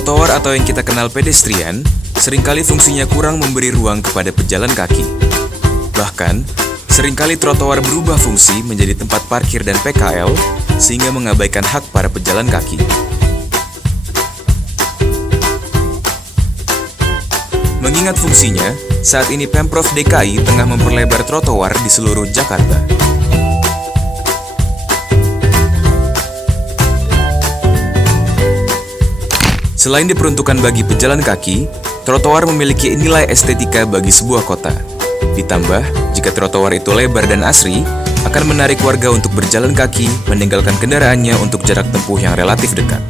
Trotoar atau yang kita kenal pedestrian, seringkali fungsinya kurang memberi ruang kepada pejalan kaki. Bahkan, seringkali trotoar berubah fungsi menjadi tempat parkir dan PKL, sehingga mengabaikan hak para pejalan kaki. Mengingat fungsinya, saat ini Pemprov DKI tengah memperlebar trotoar di seluruh Jakarta. Selain diperuntukkan bagi pejalan kaki, trotoar memiliki nilai estetika bagi sebuah kota. Ditambah, jika trotoar itu lebar dan asri, akan menarik warga untuk berjalan kaki, meninggalkan kendaraannya untuk jarak tempuh yang relatif dekat.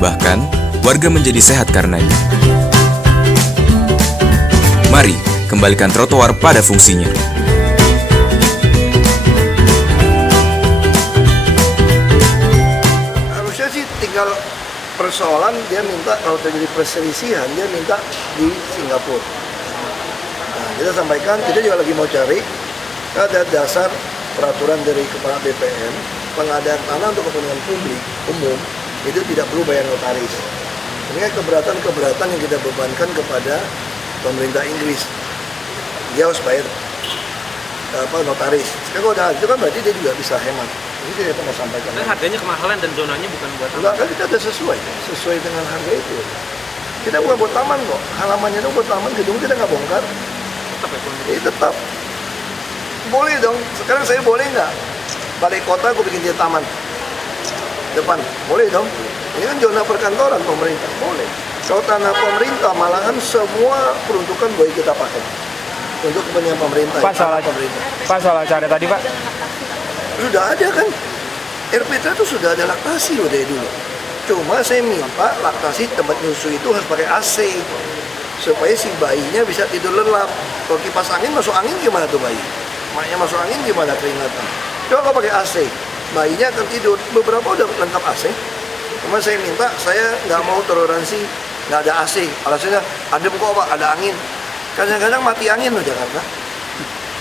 Bahkan, warga menjadi sehat karenanya. Mari, kembalikan trotoar pada fungsinya. Harusnya sih tinggal persoalan dia minta kalau terjadi perselisihan dia minta di Singapura. Nah, kita sampaikan kita juga lagi mau cari ada dasar peraturan dari kepala BPN pengadaan tanah untuk kepentingan publik umum itu tidak perlu bayar notaris. Ini kan keberatan yang kita bebankan kepada pemerintah Inggris. Dia harus bayar notaris. Kalau udah itu kan berarti dia juga bisa hemat. Ini kita mau sampaikan. Tapi harganya kemahalan dan zonanya bukan buat enggak, kan kita ada sesuai dengan harga itu. Kita bukan buat taman kok, halamannya itu buat taman, gedung kita nggak bongkar. tetap ya? Tetap. Boleh dong, sekarang saya boleh nggak? Balai kota aku bikin dia taman. Depan, boleh dong. Ini kan zona perkantoran pemerintah, boleh. Kalau tanah pemerintah, malahan semua peruntukan boleh kita pakai. Untuk kepentingan pemerintah. Pak, soal acara tadi Pak. Sudah ada kan, RPTRA itu sudah ada laktasi loh dari dulu. Cuma saya minta laktasi tempat nyusu itu harus pakai AC supaya si bayinya bisa tidur lelap. Kalau kipas angin masuk angin gimana tuh bayi? Maknya masuk angin gimana keringatan? Coba kalau pakai AC, bayinya akan tidur. Beberapa udah lengkap AC. Cuma saya minta, saya nggak mau toleransi nggak ada AC. Alasannya adem kok Pak, ada angin. Kadang-kadang mati angin loh Jakarta.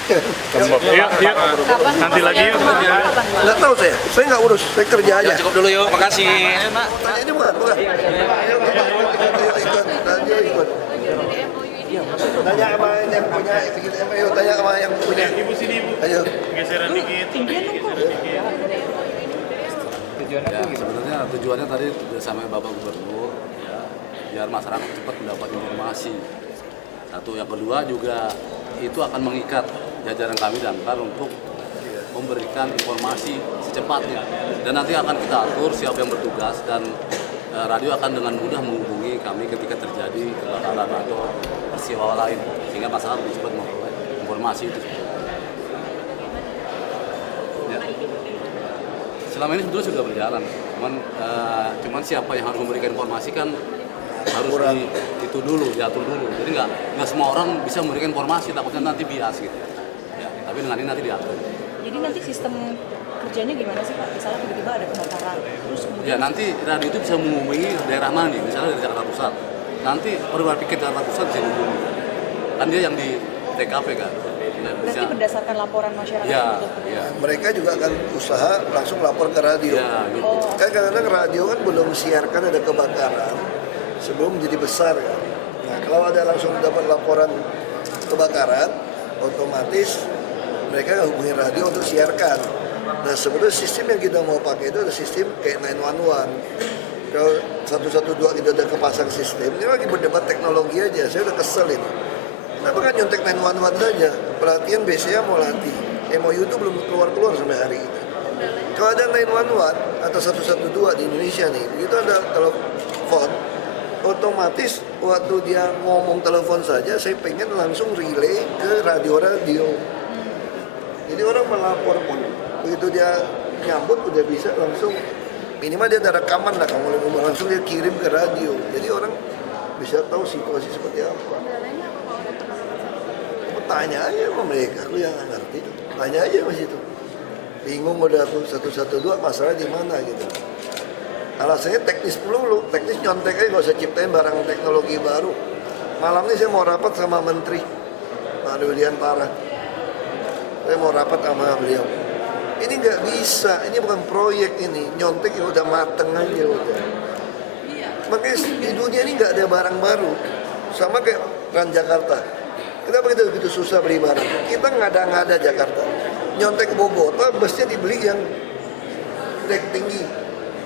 Yuk, nanti lagi yuk. Nggak tahu saya nggak urus, saya kerja aja. Cukup dulu yuk, makasih. Tanya ini bukan. Ikut. Tanya sama yang punya, ayo tanya sama yang punya. Ibu sini ibu. Ayo. Geseran dikit. Ya, sebenarnya tujuannya tadi bersama Bapak Gubernur, ya, biar masyarakat cepat mendapat informasi. Satu, yang kedua juga itu akan mengikat jajaran kami Damkar untuk memberikan informasi secepatnya. Dan nanti akan kita atur siapa yang bertugas dan radio akan dengan mudah menghubungi kami ketika terjadi kebakaran atau peristiwa lain sehingga masyarakat lebih cepat memperoleh informasi itu. Ya. Selama ini sebetulnya sudah berjalan, cuman siapa yang harus memberikan informasi kan harus itu dulu, diatur dulu. Jadi nggak semua orang bisa memberikan informasi, takutnya nanti bias gitu. Ya, tapi dengan ini nanti diatur. Jadi nanti sistem kerjanya gimana sih Pak? Misalnya tiba-tiba ada kebakaran, terus kemudian Ya nanti radio itu bisa menghubungi daerah mana nih, misalnya dari Jakarta Pusat. Nanti perwira pikir Jakarta Pusat bisa menghubungi. Kan dia yang di TKP kan. Ya, berarti berdasarkan laporan masyarakat ya, untuk ya. Mereka juga akan usaha langsung lapor ke radio. Ya, gitu. Kan kadang-kadang radio kan belum siarkan ada kebakaran sebelum jadi besar kan. Nah kalau ada langsung dapat laporan kebakaran, otomatis mereka hubungi radio untuk siarkan. Nah sebenarnya sistem yang kita mau pakai itu ada sistem kayak 911. Kalau 112 kita udah kepasang sistem, ini lagi berdebat teknologi aja. Saya udah kesel ini. Kenapa nggak nyontek 911 saja? Pelatihan BCA mau latih. MOU itu belum keluar sampai hari ini. Kalau ada 911 atau 112 di Indonesia nih, itu ada telepon, otomatis waktu dia ngomong telepon saja, saya pengen langsung relay ke radio-radio. Jadi orang melapor pun, begitu dia nyambut udah bisa langsung, minimal dia ada rekaman lah, kamu langsung dia kirim ke radio. Jadi orang bisa tahu situasi seperti apa. Tanya aja sama mereka, aku yang nggak ngerti. Tanya aja mas itu. Bingung udah aku 112 masalah di mana gitu. Alasannya teknis dulu, teknis nyontek aja, gak usah ciptain barang teknologi baru. Malam ini saya mau rapat sama Menteri Pak Rudiantara. Saya mau rapat sama beliau. Ini nggak bisa, ini bukan proyek ini, nyontek yang udah mateng aja udah. Makanya di dunia ini nggak ada barang baru. Sama kayak Transjakarta. Kita begitu susah beli barang. Kita ngada-ngada Jakarta. Nyontek ke Bogota, busnya dibeli yang dek tinggi.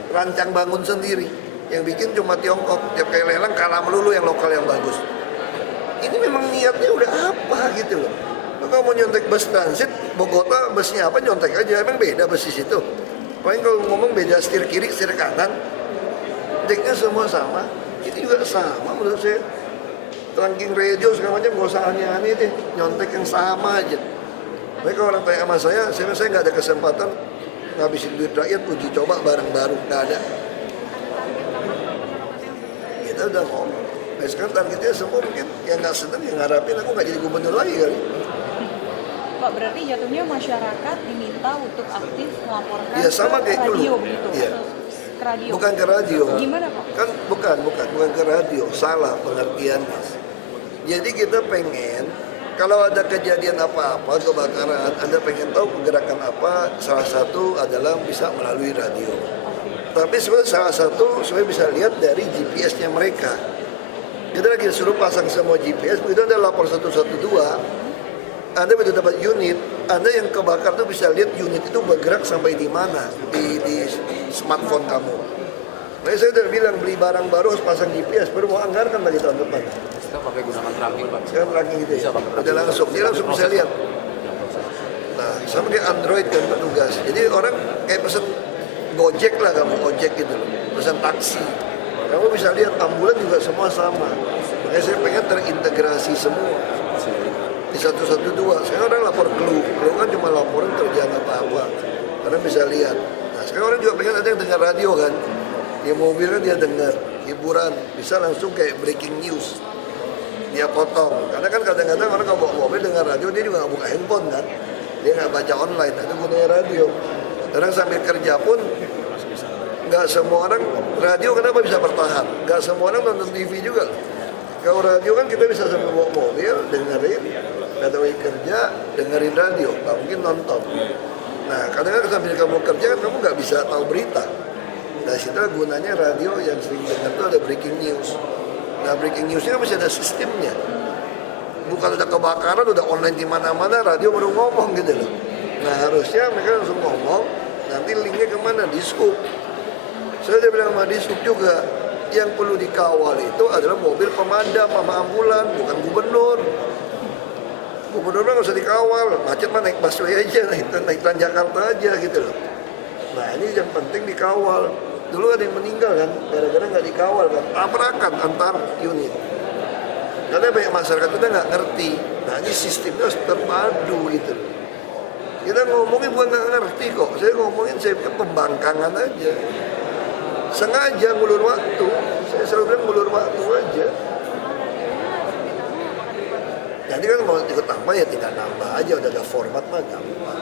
Rancang bangun sendiri. Yang bikin cuma Tiongkok. Tiap kali lelang kalah melulu yang lokal yang bagus. Ini memang niatnya udah apa gitu loh. Kalau mau nyontek bus transit, Bogota busnya apa nyontek aja. Emang beda bus di situ. Paling kalau ngomong beda setir kiri, setir kanan. Deknya semua sama. Itu juga sama menurut saya. Ranking radio segala macam gak usah aneh-aneh deh, nyontek yang sama aja. Tapi kalau orang tanya sama saya nggak ada kesempatan ngabisin duit rakyat uji coba barang baru, nggak ada. Kita udah ngomong. Nah sekarang targetnya semua mungkin yang nggak seneng, yang ngarapin aku nggak jadi gubernur lagi kali. Pak, berarti jatuhnya masyarakat diminta untuk aktif melaporkan Ya sama ke kayak radio dulu. begitu? Iya. Ke radio? Bukan ke radio. Gimana Pak? Kan bukan ke radio, salah pengertiannya. Jadi kita pengen kalau ada kejadian apa-apa kebakaran, Anda pengen tahu pergerakan apa, salah satu adalah bisa melalui radio. Tapi sebenarnya salah satu saya bisa lihat dari GPS-nya mereka. Kita lagi suruh pasang semua GPS, begitu Anda lapor 112, Anda begitu dapat unit, Anda yang kebakar tuh bisa lihat unit itu bergerak sampai di mana di smartphone kamu. Nah, saya udah bilang beli barang baru harus pasang GPS, baru mau anggarkan lagi tahun depan. Kita pakai gunakan tracking, Pak. Sekarang tracking gitu ya, Bisa, Pak. udah langsung, dia langsung bisa lihat. Nah, sama kayak Android kan petugas. Jadi orang kayak pesen Gojek lah kamu, ojek gitu loh, pesen taksi. Kamu bisa lihat ambulan juga semua sama. Makanya saya pengen terintegrasi semua. Di 112, sekarang orang lapor clue kan cuma laporan kerjaan apa-apa. Karena bisa lihat. Nah, sekarang orang juga pengen ada yang dengar radio kan. Di mobil kan dia dengar hiburan, bisa langsung kayak breaking news. Dia potong, karena kan kadang-kadang orang kalau bawa mobil dengar radio dia juga nggak buka handphone kan, dia nggak baca online, itu gunanya radio. Orang sambil kerja pun nggak semua orang radio kenapa bisa bertahan? Nggak semua orang nonton TV juga. Kalau radio kan kita bisa sambil bawa mobil dengerin, nggak tahu kerja dengerin radio, nggak mungkin nonton. Nah kadang-kadang sambil kamu kerja kan kamu nggak bisa tahu berita. Nah, situ gunanya radio yang sering dengar itu ada breaking news. Nah, breaking newsnya kan masih ada sistemnya. Bukan udah kebakaran, udah online di mana-mana, radio baru ngomong gitu loh. Nah, harusnya mereka langsung ngomong, nanti linknya kemana? Di scoop. Saya udah bilang sama di scoop juga, yang perlu dikawal itu adalah mobil pemadam sama ambulan, bukan gubernur. Gubernur nggak usah dikawal, macet mah naik busway aja, naik Transjakarta aja gitu loh. Nah, ini yang penting dikawal. Dulu ada yang meninggal kan, gara-gara nggak dikawal kan, tabrakan antar unit. Karena banyak masyarakat udah nggak ngerti. Nah ini sistemnya harus terpadu gitu. Kita ngomongin bukan nggak ngerti kok, saya ngomongin saya pikir pembangkangan aja. Sengaja ngulur waktu, saya selalu bilang ngulur waktu aja. Nanti kan mau ikut tambah ya tinggal nambah aja, udah ada format mah gampang.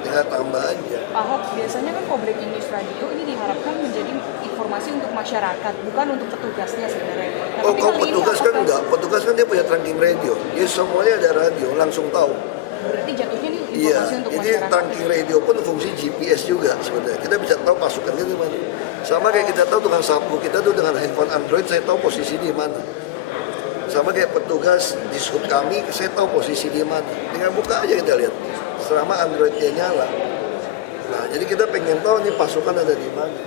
Tinggal tambah aja. Pak Ahok, biasanya kan kalau breaking news radio ini diharapkan menjadi informasi untuk masyarakat, bukan untuk petugasnya sebenarnya. Oh, kalau petugas kan enggak, petugas kan dia punya tracking radio. Jadi semuanya ada radio, langsung tahu. Berarti jatuhnya nih Iya, informasi untuk jadi masyarakat. tracking radio pun fungsi GPS juga sebenarnya. Kita bisa tahu pasukan kita di mana. Sama kayak kita tahu dengan sapu kita tuh dengan handphone Android, saya tahu posisi di mana. Sama kayak petugas di sub kami, saya tahu posisi di mana. Tinggal buka aja kita lihat. Selama Androidnya nyala. Nah, jadi kita pengen tahu nih pasukan ada di mana.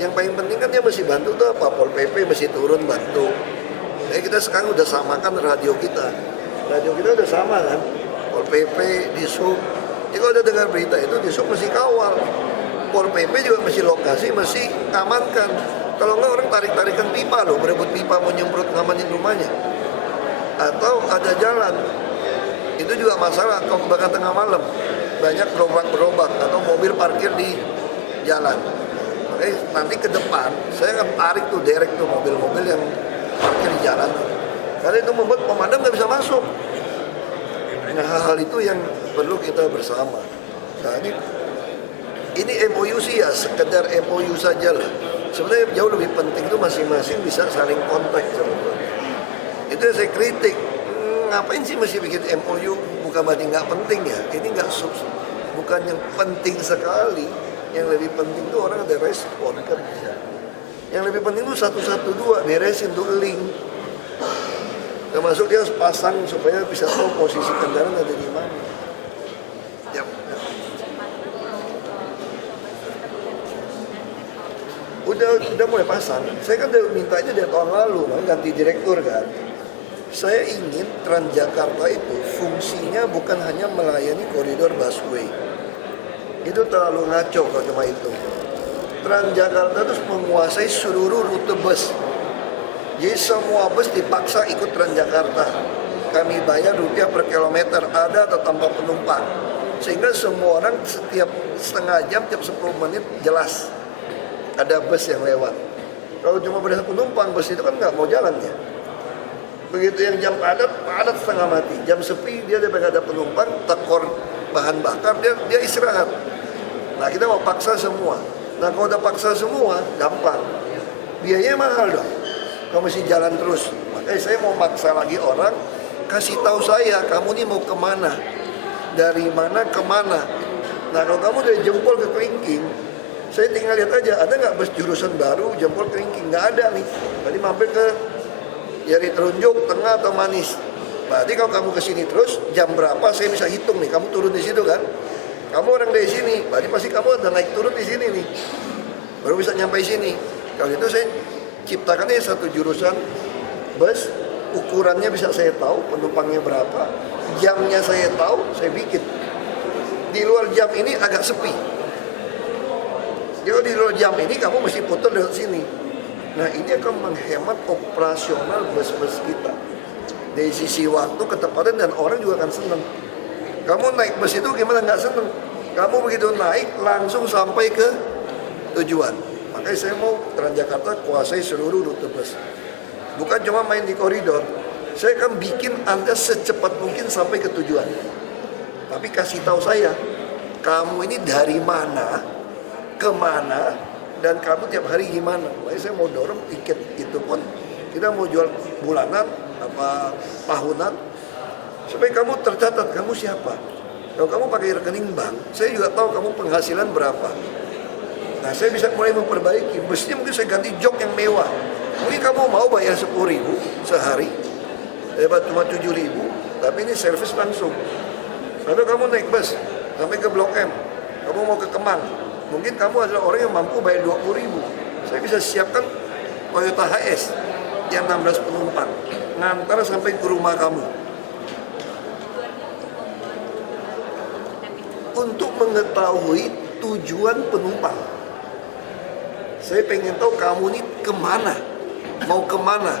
Yang paling penting kan dia mesti bantu tuh apa? Pol PP mesti turun bantu. Jadi kita sekarang udah samakan radio kita. Radio kita udah sama kan? Pol PP, Disub. Jadi kalau udah dengar berita itu Disub mesti kawal. Pol PP juga mesti lokasi, mesti amankan. Kalau enggak orang tarik-tarikan pipa loh, berebut pipa mau nyemprot ngamanin rumahnya. Atau ada jalan. Itu juga masalah kalau kebakaran tengah malam. Banyak gerobak-gerobak atau mobil parkir di jalan. Nanti ke depan, saya akan tarik tuh derek tuh mobil-mobil yang parkir di jalan. Karena itu membuat pemadam nggak bisa masuk. Nah, hal-hal itu yang perlu kita bersama. Nah, ini MOU sih ya, sekedar MOU saja lah. Sebenarnya jauh lebih penting itu masing-masing bisa saling kontak sebetulnya. Itu yang saya kritik. Ngapain sih mesti bikin MOU? Bukan berarti nggak penting ya. Ini bukan yang penting sekali. Yang lebih penting itu orang ada respon kerja. Yang lebih penting itu 112 beresin tuh link. Termasuk dia harus pasang supaya bisa tahu posisi kendaraan ada di mana. Yap. Udah mulai pasang. Saya kan udah mintanya dari tahun lalu, kan ganti direktur kan. Saya ingin Transjakarta itu fungsinya bukan hanya melayani koridor busway. Itu terlalu ngaco kalau cuma itu. Transjakarta itu menguasai seluruh rute bus. Jadi semua bus dipaksa ikut Transjakarta. Kami bayar rupiah per kilometer, ada atau tanpa penumpang. Sehingga semua orang setiap setengah jam, tiap 10 menit jelas ada bus yang lewat. Kalau cuma berdasar penumpang, bus itu kan nggak mau jalan ya. Begitu yang jam padat setengah mati. Jam sepi dia ada penumpang, tekor bahan bakar, dia istirahat. Nah kita mau paksa semua. Nah kalau udah paksa semua, gampang. Biayanya mahal dong. Kamu mesti jalan terus. Makanya saya mau maksa lagi orang, kasih tahu saya, kamu ini mau kemana? Dari mana kemana? Nah kalau kamu dari Jempol ke Kelingking, saya tinggal lihat aja, ada nggak bus jurusan baru Jempol Kelingking? Nggak ada nih. Tadi mampir ke Jari Telunjuk, Tengah atau Manis. Berarti kalau kamu ke sini terus, jam berapa saya bisa hitung nih, kamu turun di situ kan? Kamu orang dari sini, berarti pasti kamu ada naik turun di sini nih. Baru bisa nyampe sini. Kalau itu saya ciptakannya satu jurusan bus, ukurannya bisa saya tahu, penumpangnya berapa, jamnya saya tahu, saya bikin. Di luar jam ini agak sepi. Jadi di luar jam ini kamu mesti putar dari sini. Nah ini akan menghemat operasional bus-bus kita. Dari sisi waktu, ketepatan, dan orang juga akan senang. Kamu naik bus itu gimana nggak senang? Kamu begitu naik langsung sampai ke tujuan. Makanya saya mau Transjakarta kuasai seluruh rute bus. Bukan cuma main di koridor. Saya akan bikin Anda secepat mungkin sampai ke tujuan. Tapi kasih tahu saya, kamu ini dari mana, kemana, dan kamu tiap hari gimana. Makanya saya mau dorong tiket itu pun kita mau jual bulanan, apa tahunan, supaya kamu tercatat kamu siapa. Kalau kamu pakai rekening bank, saya juga tahu kamu penghasilan berapa. Nah saya bisa mulai memperbaiki. Busnya mungkin saya ganti jok yang mewah. Mungkin kamu mau bayar 10.000 sehari, dapat cuma 7.000, tapi ini servis langsung. Lalu kamu naik bus sampai ke Blok M, kamu mau ke Kemang, mungkin kamu adalah orang yang mampu bayar 20.000. Saya bisa siapkan Toyota HS yang 16 penumpang, ngantar sampai ke rumah kamu. Untuk mengetahui tujuan penumpang, saya pengen tahu kamu ini kemana, mau kemana.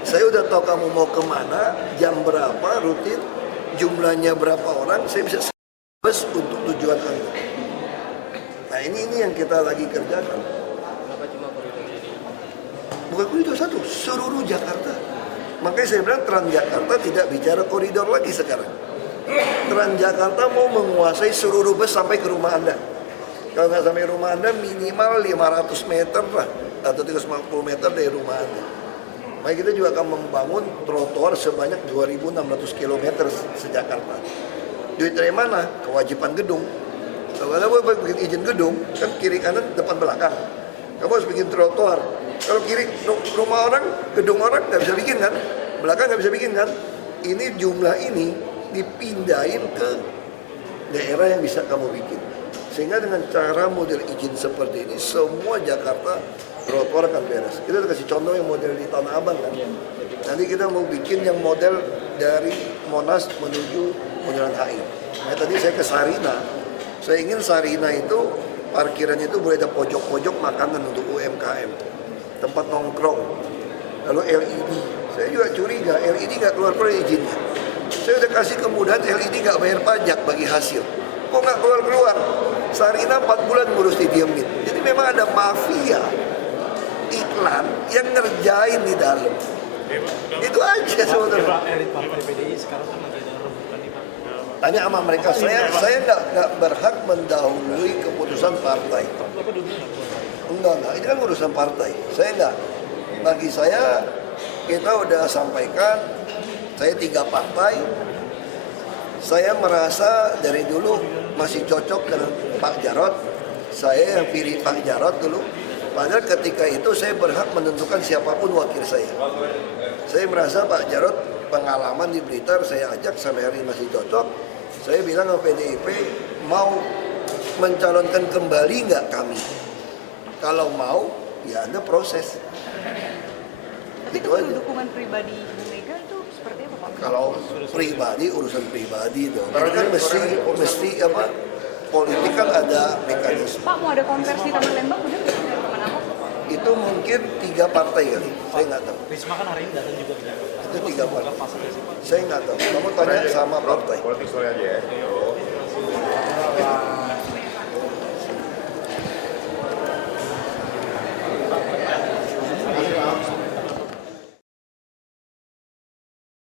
Saya udah tahu kamu mau kemana, jam berapa, rutin, jumlahnya berapa orang, saya bisa bus untuk tujuan Anda. Nah ini yang kita lagi kerjakan. Bukan koridor satu, seluruh Jakarta. Makanya saya bilang Transjakarta tidak bicara koridor lagi sekarang. Transjakarta mau menguasai seluruh bus sampai ke rumah Anda. Kalau nggak sampai rumah Anda minimal 500 meter lah, atau 350 meter dari rumah Anda. Maka kita juga akan membangun trotoar sebanyak 2.600 km se-Jakarta. Duit dari mana? Kewajiban gedung. Kalau Anda mau bikin izin gedung, kan kiri kanan depan belakang. Kamu harus bikin trotoar. Kalau kiri rumah orang, gedung orang nggak bisa bikin kan? Belakang nggak bisa bikin kan? Ini jumlah ini dipindahin ke daerah yang bisa kamu bikin. Sehingga dengan cara model izin seperti ini, semua Jakarta trotoar akan beres. Kita kasih contoh yang model di Tanah Abang kan. Nanti kita mau bikin yang model dari Monas menuju Bundaran HI. Nah, tadi saya ke Sarina. Saya ingin Sarina itu parkirannya itu boleh ada pojok-pojok makanan untuk UMKM. Tempat nongkrong. Lalu LED. Saya juga curiga, LED nggak keluar-keluar izinnya. Saya udah kasih kemudahan LED nggak bayar pajak bagi hasil. Kok nggak keluar-keluar? Sarina 4 bulan ngurus didiemin. Jadi memang ada mafia iklan yang ngerjain di dalam. Itu aja sebenarnya. Tanya sama mereka, saya nggak berhak mendahului keputusan partai. Enggak, ini kan urusan partai. Saya enggak. Bagi saya, kita udah sampaikan, saya 3 partai. Saya merasa dari dulu masih cocok dengan Pak Jarod. Saya yang pilih Pak Jarod dulu. Padahal ketika itu saya berhak menentukan siapapun wakil saya. Saya merasa Pak Jarod pengalaman di Blitar, saya ajak sampai hari ini masih cocok. Saya bilang ke PDIP, mau mencalonkan kembali nggak kami? Kalau mau, ya Anda proses. Tapi Itu itu aja. dukungan pribadi Bu Mega itu seperti apa Pak? Kalau pribadi, urusan pribadi dong. Ini kan mesti apa? Politik kan ada mekanisme. Pak mau ada konversi Taman Lembang benar nggak dari teman Ahok? Itu mungkin 3 partai kali, saya nggak tahu. Risma kan hari ini datang juga ke Jakarta. Itu 3 partai. Saya nggak tahu. Kamu tanya sama partai. Politik sore aja ya.